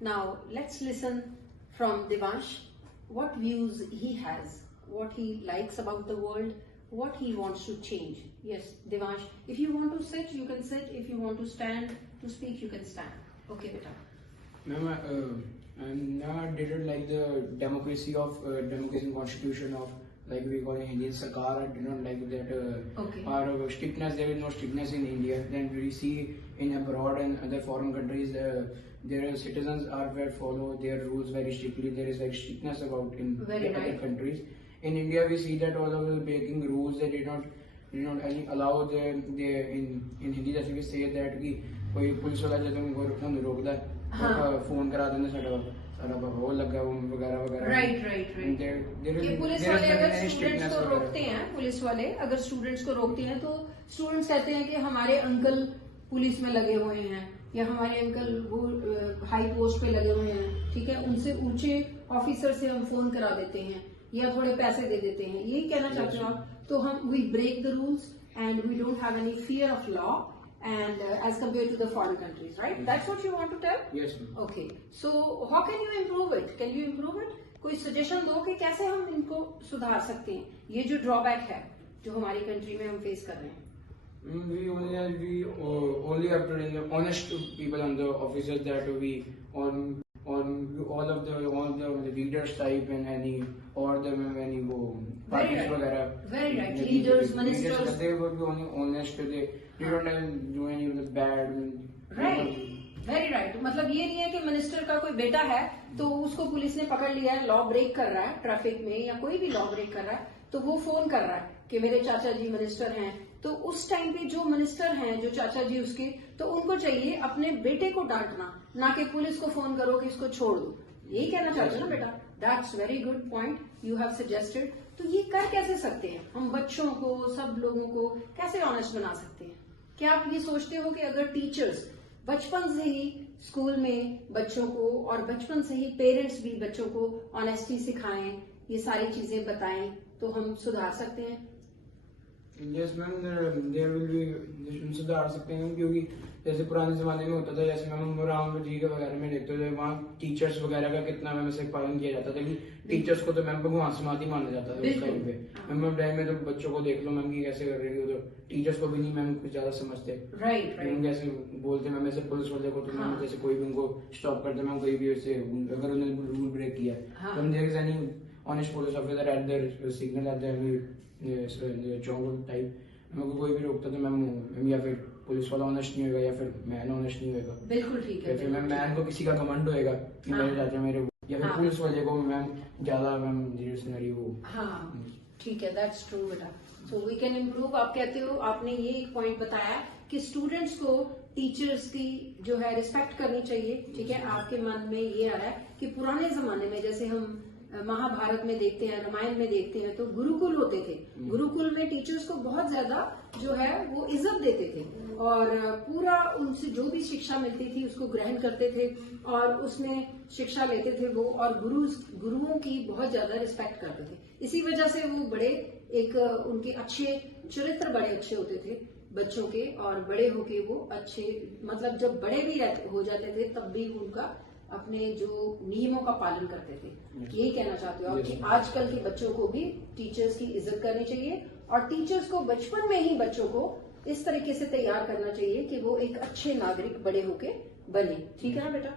Now let's listen from Devansh what views he has, what he likes about the world, what he wants to change. Yes, Devansh, if you want to sit, you can sit. If you want to stand to speak, you can stand. Okay, beta. Ma'am, I'm not did like the democracy and constitution of like we call in Indian Sarkar. I do not like that. Okay. Our strictness, there is no strictness in India. Then we see in abroad and other foreign countries, their citizens are well follow their rules very strictly. There is like strictness about in Very other right. countries. In India, we see that all of the breaking rules. They did not allow the in Hindi जैसे कि say that कि कोई police वाला जब तुमको रोकता है हाँ. फोन करा देने सारा वो लगा वगैरह वगैरह राइट कि पुलिस वाले अगर स्टूडेंट्स को रोकते हैं, पुलिस वाले अगर स्टूडेंट्स को रोकते हैं तो स्टूडेंट्स कहते हैं कि हमारे अंकल पुलिस में लगे हुए हैं या हमारे अंकल वो हाई पोस्ट पे लगे हुए हैं, ठीक है, उनसे ऊंचे ऑफिसर से हम फोन करा देते हैं या थोड़े पैसे दे देते हैं, यही कहना चाहते हो आप? तो हम we break the rules and we don't have any fear of law and as compared to the foreign countries, right? That's what you want to tell? Yes, ma'am. Okay. So how can you improve it? Can you improve it? कोई suggestion दो कि कैसे हम इनको सुधार सकते हैं, ये जो ड्रॉबैक है जो हमारी कंट्री में हम फेस कर रहे हैं? We only have to be honest to people and the officers that we on all the leaders type and any or the any वो parties वगैरह. Very right. Leaders, ministers. They will be only honest. They don't do any of the bad. Right, very right. मतलब ये नहीं है कि minister का कोई बेटा है तो उसको पुलिस ने पकड़ लिया है, लॉ ब्रेक कर रहा है ट्रैफिक में या कोई भी लॉ ब्रेक कर रहा है, तो वो फोन कर रहा है कि मेरे चाचा जी मिनिस्टर हैं, तो उस टाइम पे जो मिनिस्टर हैं, जो चाचा जी उसके, तो उनको चाहिए अपने बेटे को डांटना, ना कि पुलिस को फोन करो कि इसको छोड़ दो. यही कहना चाहते हो ना बेटा? That's very good point you have suggested. तो ये कर कैसे सकते हैं हम? बच्चों को, सब लोगों को कैसे ऑनेस्ट बना सकते हैं? क्या आप ये सोचते हो कि अगर टीचर्स बचपन से ही स्कूल में बच्चों को और बचपन से ही पेरेंट्स भी बच्चों को ऑनेस्टी सिखाएं, ये सारी चीजें बताएं, तो हम सुधार सकते हैं? Yes ma'am, there will be सुधार सकते हैं क्योंकि जैसे पुराने जमाने में होता था, जैसे मैम राम जी के वगैरह में देखते थे वहाँ टीचर्स वगैरह का कितना मैम से पालन किया जाता था कि टीचर्स को तो मैम भगवान समाधि माना जाता था उस टाइम पे. मैम टाइम में तो बच्चों को देख लो मैम की कैसे कर रही हो, तो टीचर्स को भी नहीं मैम कुछ ज्यादा समझते. राइट. कैसे बोलते मैम ऐसे पुलिस वाले को, तो मैम जैसे कोई भी उनको स्टॉप करते मैम, कोई भी वैसे अगर उन्होंने रूल ब्रेक किया तो हम there is any honest police officer at the signal at the chowk type, हमको कोई भी रोकता तो मैम या फिर पुलिस वाला ऑनेस्ट नहीं होगा या फिर मैन ऑनेस्ट नहीं होगा. बिल्कुल ठीक है. फिर मैम मैन को किसी का कमांड होएगा कि मेरे चाचा मेरे, या फिर पुलिस वाले को मैम ज्यादा मैम रिएक्शनरी वो. हाँ ठीक है, दैट्स ट्रू बेटा. So we can improve. आप कहते हो, आपने ये एक पॉइंट बताया कि स्टूडेंट्स को टीचर्स की जो है रिस्पेक्ट करनी चाहिए, ठीक है. आपके मन में ये आ रहा है कि पुराने जमाने में जैसे हम महाभारत में देखते हैं, रामायण में देखते हैं, तो गुरुकुल होते थे. गुरुकुल में टीचर्स को बहुत ज्यादा जो है वो इज्जत देते थे और पूरा उनसे जो भी शिक्षा मिलती थी उसको ग्रहण करते थे और उसमें शिक्षा लेते थे वो, और गुरुओं की बहुत ज्यादा रिस्पेक्ट करते थे. इसी वजह से वो बड़े एक उनके अच्छे चरित्र बड़े अच्छे होते थे बच्चों के, और बड़े होके वो अच्छे, मतलब जब बड़े भी हो जाते थे तब भी उनका अपने जो नियमों का पालन करते थे. यही कहना चाहते हो आप कि आजकल के बच्चों को भी टीचर्स की इज्जत करनी चाहिए और टीचर्स को बचपन में ही बच्चों को इस तरीके से तैयार करना चाहिए कि वो एक अच्छे नागरिक बड़े होके बने. ठीक है ना बेटा?